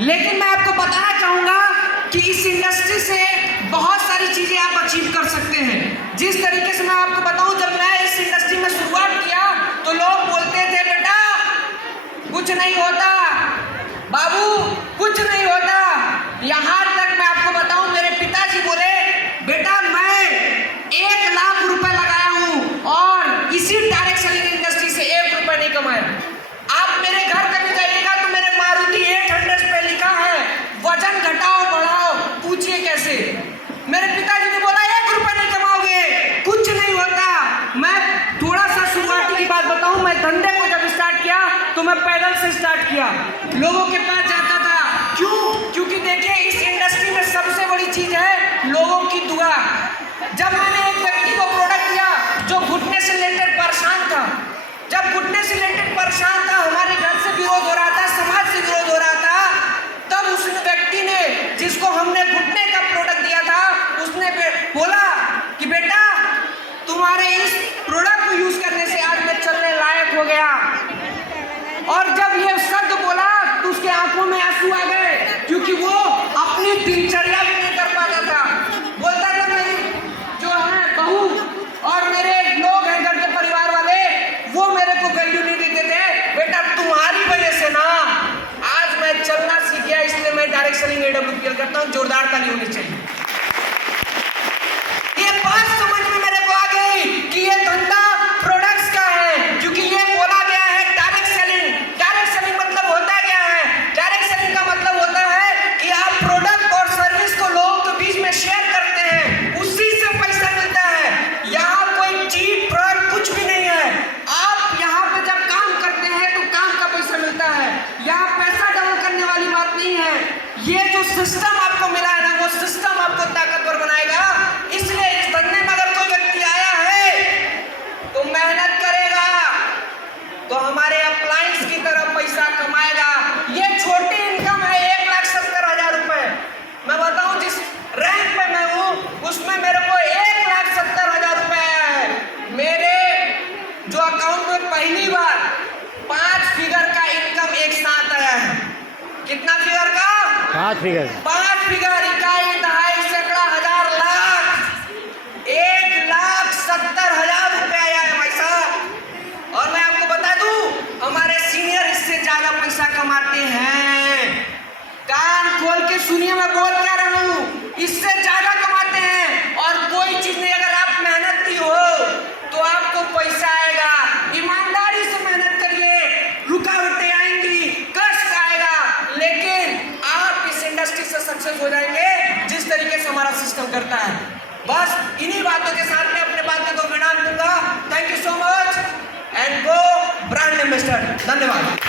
लेकिन मैं आपको बताना चाहूँगा कि इस इंडस्ट्री से बहुत सारी चीज़ें आप अचीव कर सकते हैं। जिस तरीके से मैं आपको बताऊँ, जब मैं इस इंडस्ट्री में शुरुआत किया तो लोग बोलते थे बेटा कुछ नहीं होता, बाबू कुछ नहीं होता। यहाँ तक मैं आपको बताऊँ, मेरे पिताजी बोले बेटा मैं 1 लाख रुपए लगाया हूँ और इसी डायरेक्ट सेलिंग इंडस्ट्री से 1 रुपए नहीं कमाया। आप मेरे घर कभी जाइएगा तो मेरे मारुति 800 पे लिखा है वजन घटाओ बढ़ाओ, पूछिए कैसे। मेरे पिताजी ने बोला 1 रुपए नहीं कमाओगे, कुछ नहीं होता। मैं थोड़ा सा शुरुआती की बात बताऊं, मैं धंधे को जब स्टार्ट किया तो मैं पैदल से स्टार्ट किया, लोगों के पास जाता था। क्यों? क्योंकि देखिए इस इंडस्ट्री में सबसे बड़ी चीज है लोगों की दुआ। जब मैंने एक व्यक्ति को प्रोडक्ट दिया जो घुटने से रिलेटेड परेशान था, जब घुटने से रिलेटेड परेशान था, हमारे घर से विरोध हो रहा था, समाज से विरोध हो रहा था, तब उस व्यक्ति ने, जिसको हमने घुटने का प्रोडक्ट दिया था, उसने बोला कि बेटा तुम्हारे इस प्रोडक्ट को यूज करने से आज मैं चलने लायक हो गया। और जब ये शब्द बोला तो उसके आंखों में आंसू आ गए, क्योंकि वो अपनी दिनचर्या भी नहीं कर पाता था। बोलता था मेरी जो है बहू और मेरे लोग हैं घर के परिवार वाले, वो मेरे को वैल्यू नहीं देते थे। बेटा तुम्हारी वजह से ना आज मैं चलना सीख गया, इसलिए मैं डायरेक्ट सेलिंग AWPL करता हूँ। जोरदार ताली होनी चाहिए। ये बात समझ में मेरे को आ गई कि ये धंधा प्रोडक्ट्स का है, क्योंकि ये बोला गया है डायरेक्ट सेलिंग। डायरेक्ट सेलिंग मतलब होता क्या है? डायरेक्ट सेलिंग का मतलब होता है कि आप प्रोडक्ट और सर्विस को लोगों के बीच में शेयर करते हैं, उसी से पैसा मिलता है। यहाँ कोई चीट फ्रॉड कुछ भी नहीं है। आप यहाँ पे जब काम करते हैं तो काम का पैसा मिलता है, यहाँ पैसा डबल करने वाली बात नहीं है। ये जो सिस्टम आपको मिला है ना, वो सिस्टम आपको ताकतवर बनाएगा। इसलिए इस धंधे में अगर कोई व्यक्ति आया है तो मेहनत करेगा तो हमारे अप्लायंस की तरफ पैसा कमाएगा। ये छोटी इनकम है 1,70,000 रुपए। मैं बताऊं जिस रैंक पे मैं हूं उसमें मेरे को 1,70,000 रुपए आया है। मेरे जो अकाउंट में पहली बार 5 फिगर का इनकम एक साथ आया है। कितना फिगर का? 5 फिगर। 5 फिगर, इकाई, दहाई, सैकड़ा, हजार, लाख, 1,70,000 रुपए आया है भाई साहब। और मैं आपको बता दूं हमारे सीनियर इससे ज्यादा पैसा कमाते हैं। कान खोल के सुनिए, मैं बोल क्या रहा हूं, इससे ज्यादा कमाते हैं। और कोई चीज नहीं, अगर आप मेहनत की हो तो आपको पैसा आएगा। ईमानदारी से मेहनत करिए, रुकावटें आएंगी, कष्ट आएगा, लेकिन आप इस इंडस्ट्री से सक्सेस हो जाएंगे जिस तरीके से हमारा सिस्टम करता है। बस इन्हीं बातों के साथ में अपने बात को विराम दूंगा। Thank you so much and go brand ambassador. धन्यवाद।